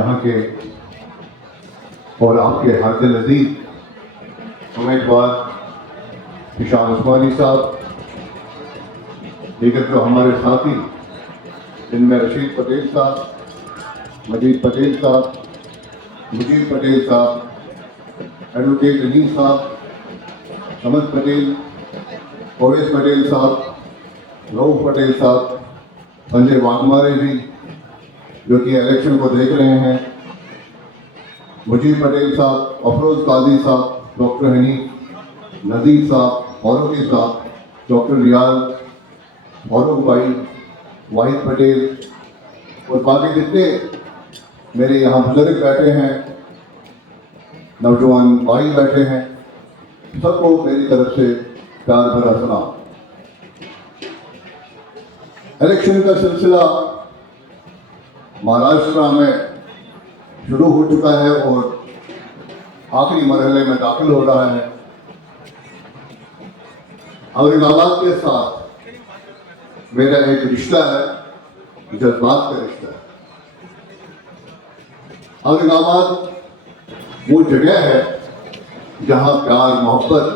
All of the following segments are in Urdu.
یہاں کے اور آپ کے ہر دل عزیز امیدوار ہشام عثمانی صاحب، دیگر جو ہمارے ساتھی جن میں رشید پٹیل صاحب، مجید پٹیل صاحب، مجید پٹیل صاحب، ایڈوکیٹ علی صاحب، سمد پٹیل، اویس پٹیل صاحب، رؤف پٹیل صاحب، سنجے واگمارے جی جو کہ الیکشن کو دیکھ رہے ہیں، مجید پٹیل صاحب، افروز قاضی صاحب، ڈاکٹر حنیف، نذیر صاحب، فاروقی صاحب، ڈاکٹر ریاض، فاروق بھائی، واحد پٹیل اور باقی جتنے میرے یہاں بزرگ بیٹھے ہیں، نوجوان بھائی بیٹھے ہیں، سب کو میری طرف سے پیار بھرا سلام۔ الیکشن کا سلسلہ مہاراشٹر میں شروع ہو چکا ہے اور آخری مرحلے میں داخل ہو رہا ہے۔ اورنگ آباد کے ساتھ میرا ایک رشتہ ہے، جذبات کا رشتہ ہے۔ اورنگ آباد وہ جگہ ہے جہاں پیار محبت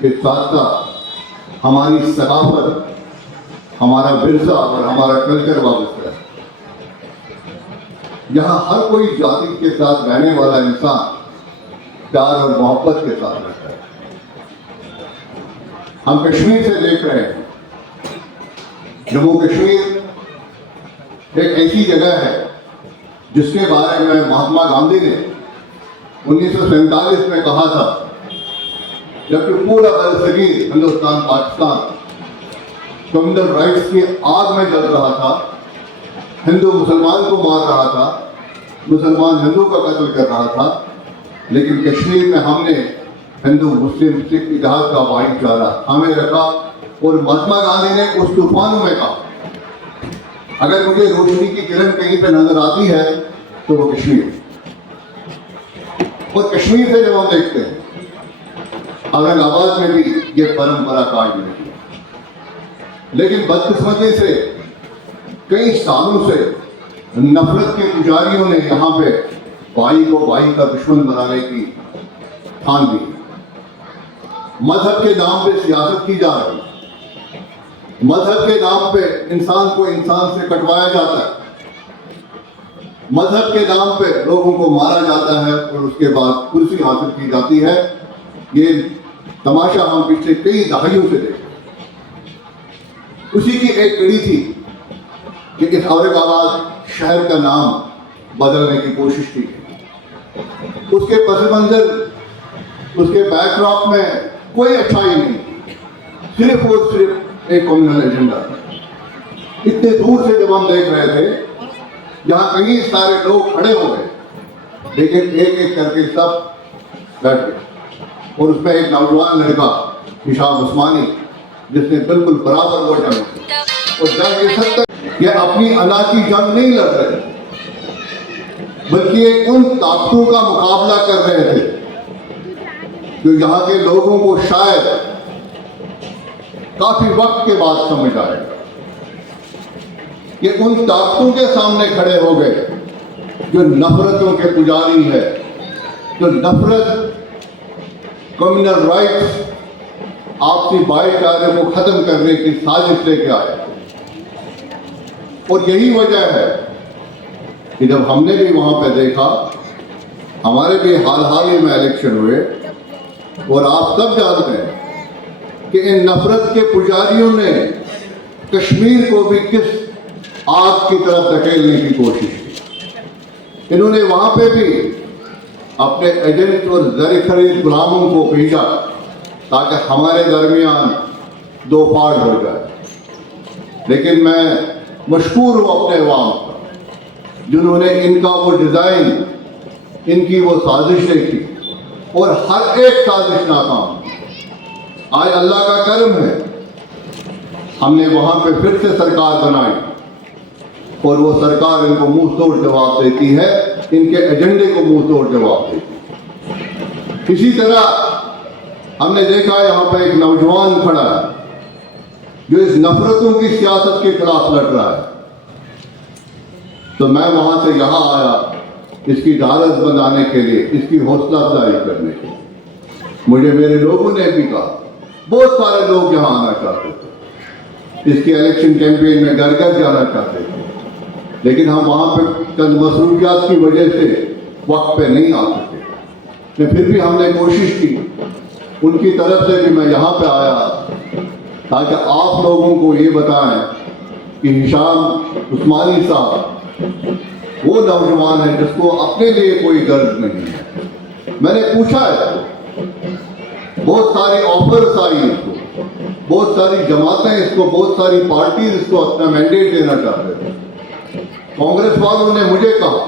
کے ساتھ ساتھ ہماری ثقافت، ہمارا ورثہ اور ہمارا کلچر وابستہ ہے۔ یہاں ہر کوئی ذاتی کے ساتھ رہنے والا انسان پیار اور محبت کے ساتھ رہتا ہے۔ ہم کشمیر سے دیکھ رہے ہیں، جموں کشمیر ایک ایسی جگہ ہے جس کے بارے میں مہاتما گاندھی نے 1947 میں کہا تھا، جبکہ پورا برصغیر ہندوستان پاکستان کمیونل رائٹس کی آگ میں جل رہا تھا، ہندو مسلمان کو مار رہا تھا، مسلمان ہندو کا قتل کر رہا تھا، لیکن کشمیر میں ہم نے ہندو مسلم سکھ اتحاد کا بھائی چارہ ہمیں رکھا اور مہاتما گاندھی نے اس طوفانوں میں کہا اگر مجھے روشنی کی کرن کہیں پہ نظر آتی ہے تو وہ کشمیر، اور کشمیر سے جب ہم دیکھتے ہیں اورنگ آباد میں بھی یہ پرمپرا قائم رہی ہے، لیکن بدقسمتی سے کئی سالوں سے نفرت کے پجاریوں نے یہاں پہ بھائی کو بھائی کا دشمن بنانے کی ٹھان لی۔ مذہب کے نام پہ سیاست کی جا رہی ہے، مذہب کے نام پہ انسان کو انسان سے کٹوایا جاتا ہے، مذہب کے نام پہ لوگوں کو مارا جاتا ہے اور اس کے بعد کرسی حاصل کی جاتی ہے۔ یہ تماشا ہم پچھلے کئی دہائیوں سے دیکھتے ہیں۔ اسی کی ایک کڑی تھی کہ اس اورنگ آباد شہر کا نام بدلنے کی کوشش کی گئی۔ اس کے پس منظر، اس کے بیک ڈراپ میں کوئی اچھائی نہیں، صرف اور صرف ایک کمیونل ایجنڈا تھا۔ اتنے دور سے جب ہم دیکھ رہے تھے، جہاں کئی سارے لوگ کھڑے ہو گئے، لیکن ایک ایک کر کے سب بیٹھ گئے، اور اس میں ایک نوجوان لڑکا ہشام عثمانی جس نے بالکل برابر وہ جنگ، اور جنگ اس حد تک یہ اپنی انا کی جنگ نہیں لڑ رہے بلکہ ان طاقتوں کا مقابلہ کر رہے تھے جو یہاں کے لوگوں کو شاید کافی وقت کے بعد سمجھ آئے، کہ ان طاقتوں کے سامنے کھڑے ہو گئے جو نفرتوں کے پجاری ہے، جو نفرت، کمیونل رائٹس، آپسی بھائی چارے کو ختم کرنے کی سازش لے کے آئے۔ اور یہی وجہ ہے کہ جب ہم نے بھی وہاں پہ دیکھا، ہمارے بھی حال ہی میں الیکشن ہوئے، اور آپ سب جانتے ہیں کہ ان نفرت کے پجاریوں نے کشمیر کو بھی کس آگ کی طرف دھکیلنے کی کوشش کی۔ انہوں نے وہاں پہ بھی اپنے ایجنٹ اور زر خرید غلاموں کو بھیجا تاکہ ہمارے درمیان دو پھاڑ ہو جائے، لیکن میں مشکور ہوں اپنے عوام کا جنہوں نے ان کا وہ ڈیزائن، ان کی وہ سازش دیکھی اور ہر ایک سازش ناکام۔ آج اللہ کا کرم ہے، ہم نے وہاں پہ پھر سے سرکار بنائی اور وہ سرکار ان کو منہ توڑ جواب دیتی ہے، ان کے ایجنڈے کو منہ توڑ جواب دیتی ہے۔ اسی طرح ہم نے دیکھا یہاں پہ ایک نوجوان کھڑا ہے جو اس نفرتوں کی سیاست کے خلاف لڑ رہا ہے، تو میں وہاں سے یہاں آیا اس کی ڈھارس بندھانے کے لیے، اس کی حوصلہ افزائی کرنے کے لیے۔ مجھے میرے لوگوں نے بھی کہا، بہت سارے لوگ یہاں آنا چاہتے تھے، اس کے الیکشن کیمپین میں گھر گھر جانا چاہتے تھے، لیکن ہم وہاں پہ چند مصروفیات کی وجہ سے وقت پہ نہیں آ سکے۔ پھر بھی ہم نے کوشش کی، ان کی طرف سے بھی میں یہاں پہ آیا تاکہ آپ لوگوں کو یہ بتائیں کہ ہشام عثمانی صاحب وہ نوجوان ہے جس کو اپنے لیے کوئی غرض نہیں ہے۔ میں نے پوچھا ہے، بہت ساری آفرز آئی اس کو، بہت ساری جماعتیں اس کو، بہت ساری پارٹیز اس کو اپنا مینڈیٹ دینا چاہتے تھے۔ کانگریس والوں نے مجھے کہا،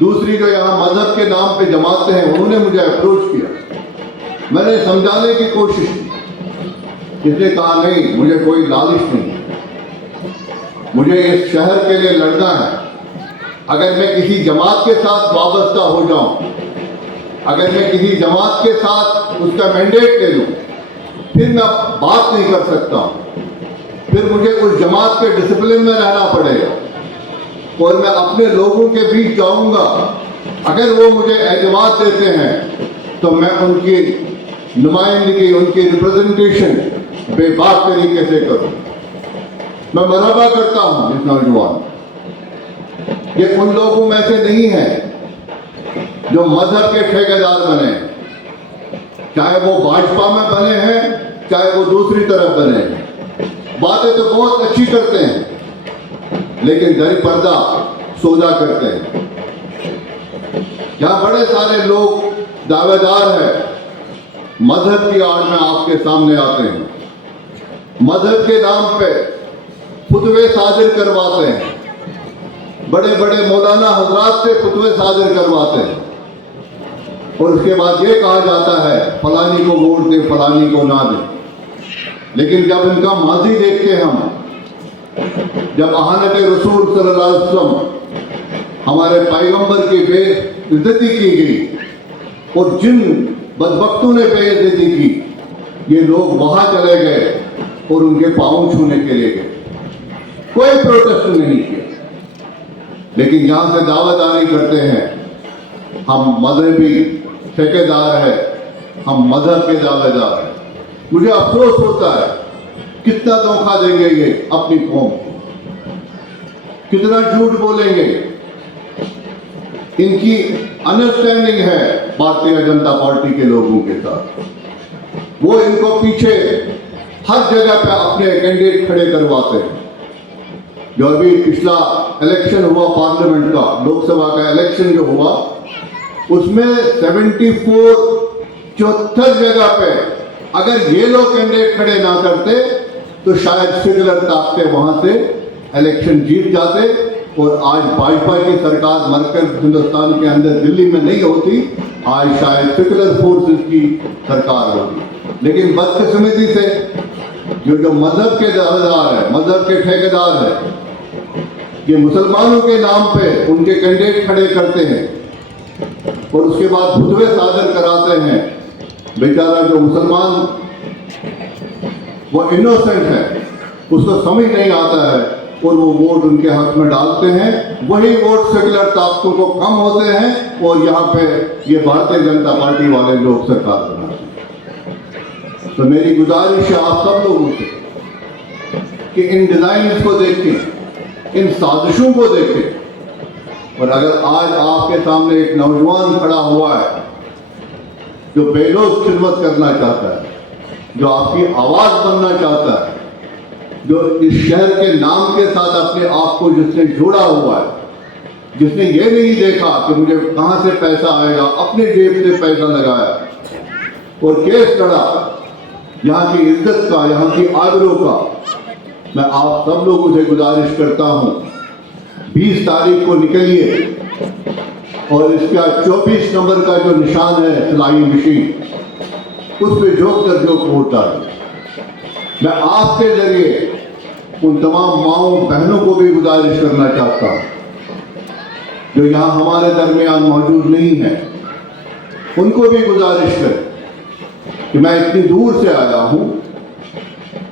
دوسری جو یہاں مذہب کے نام پہ جماعتیں ہیں انہوں نے مجھے اپروچ کیا، میں نے سمجھانے کی کوشش کی، اس نے کہا نہیں، مجھے کوئی لالچ نہیں، مجھے اس شہر کے لیے لڑنا ہے۔ اگر میں کسی جماعت کے ساتھ وابستہ ہو جاؤں، اگر میں کسی جماعت کے ساتھ اس کا مینڈیٹ لے لوں، پھر میں بات نہیں کر سکتا ہوں، پھر مجھے اس جماعت کے ڈسپلن میں رہنا پڑے گا، اور میں اپنے لوگوں کے بیچ جاؤں گا۔ اگر وہ مجھے اعتماد دیتے ہیں تو میں ان کی نمائندگی، ان کی ریپرزنٹیشن بے باک طریقے سے کروں۔ میں مرحبا کرتا ہوں اس نوجوان، یہ ان لوگوں میں سے نہیں ہے جو مذہب کے ٹھیکیدار بنے، چاہے وہ بھاجپا میں بنے ہیں، چاہے وہ دوسری طرف بنے ہیں۔ باتیں تو بہت اچھی کرتے ہیں لیکن در پردہ سودا کرتے ہیں۔ یہاں بڑے سارے لوگ دعوے دار ہیں، مذہب کی آڑ میں آپ کے سامنے آتے ہیں، مذہب کے نام پہ فتوے صادر کرواتے ہیں، بڑے بڑے مولانا حضرات سے فتوے صادر کرواتے ہیں، اور اس کے بعد یہ کہا جاتا ہے فلانی کو ووٹ دیں، فلانی کو نہ دیں۔ لیکن جب ان کا ماضی دیکھتے ہیں ہم، جب اہانت رسول صلی اللہ علیہ وسلم، ہمارے پیغمبر کی بے عزتی کی گئی، اور جن بدبختوں نے بے عزتی کی، یہ لوگ وہاں چلے گئے اور ان کے پاؤں چھونے کے لیے گئے، کوئی پروٹیسٹ نہیں کیا، لیکن یہاں سے دعوت داری کرتے ہیں ہم مذہبی ٹھیکیدار ہیں، ہم مذہب کے دعوے دار ہیں۔ مجھے افسوس ہوتا ہے کتنا دھوکہ دیں گے یہ اپنی قوم کو، کتنا جھوٹ بولیں گے۔ ان کی انڈرسٹینڈنگ ہے بھارتیہ جنتا پارٹی کے لوگوں کے ساتھ، وہ ان کو پیچھے ہر جگہ پہ اپنے کینڈیڈیٹ کھڑے کرواتے ہیں۔ جو ابھی پچھلا الیکشن ہوا پارلیمنٹ کا، لوک سبھا کا الیکشن جو ہوا، اس میں 74 جگہ پہ اگر یہ لوگ کینڈیڈیٹ کھڑے نہ کرتے تو شاید سیکولر طاقتیں وہاں سے الیکشن جیت جاتے، اور آج بھاجپا کی سرکار مرکز ہندوستان کے اندر دلی میں نہیں ہوتی، آج شاید سیکولر فورسز کی سرکار ہوتی۔ لیکن بدقسمتی سے جو مذہب کے دعویدار ہیں، مذہب کے ٹھیکیدار ہیں، یہ مسلمانوں کے نام پہ ان کے کینڈیڈیٹ کھڑے کرتے ہیں اور اس کے بعد فتوے صادر کراتے ہیں۔ بیچارہ جو مسلمان وہ انوسنٹ ہے، اس کو سمجھ نہیں آتا ہے، اور وہ ووٹ ان کے حق میں ڈالتے ہیں، وہی ووٹ سیکولر طاقتوں کو کم ہوتے ہیں، اور یہاں پہ یہ بھارتیہ جنتا پارٹی والے لوگ سرکار بناتے ہیں۔ تو میری گزارش ہے آپ سب لوگوں سے کہ ان ڈیزائنز کو دیکھیں، ان سازشوں کو دیکھیں، اور اگر آج آپ کے سامنے ایک نوجوان کھڑا ہوا ہے جو بے لوث خدمت کرنا چاہتا ہے، جو آپ کی آواز بننا چاہتا ہے، جو اس شہر کے نام کے ساتھ اپنے آپ کو جس نے جوڑا ہوا ہے، جس نے یہ نہیں دیکھا کہ مجھے کہاں سے پیسہ آئے گا، اپنے جیب سے پیسہ لگایا اور کیس لڑا یہاں کی عزت کا، یہاں کی آبرو کا۔ میں آپ سب لوگوں سے گزارش کرتا ہوں، 20 تاریخ کو نکلیے اور اس کا 24 نمبر کا جو نشان ہے سلائی مشین، اس پہ جھوک کر جو ووٹ ڈالیں۔ میں آپ کے ذریعے ان تمام ماؤں بہنوں کو بھی گزارش کرنا چاہتا ہوں جو یہاں ہمارے درمیان موجود نہیں ہیں، ان کو بھی گزارش کریں کہ میں اتنی دور سے آیا ہوں۔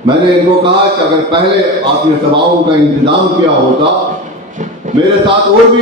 میں نے ان کو کہا کہ اگر پہلے آپ نے سبھاؤں کا انتظام کیا ہوتا، میرے ساتھ اور بھی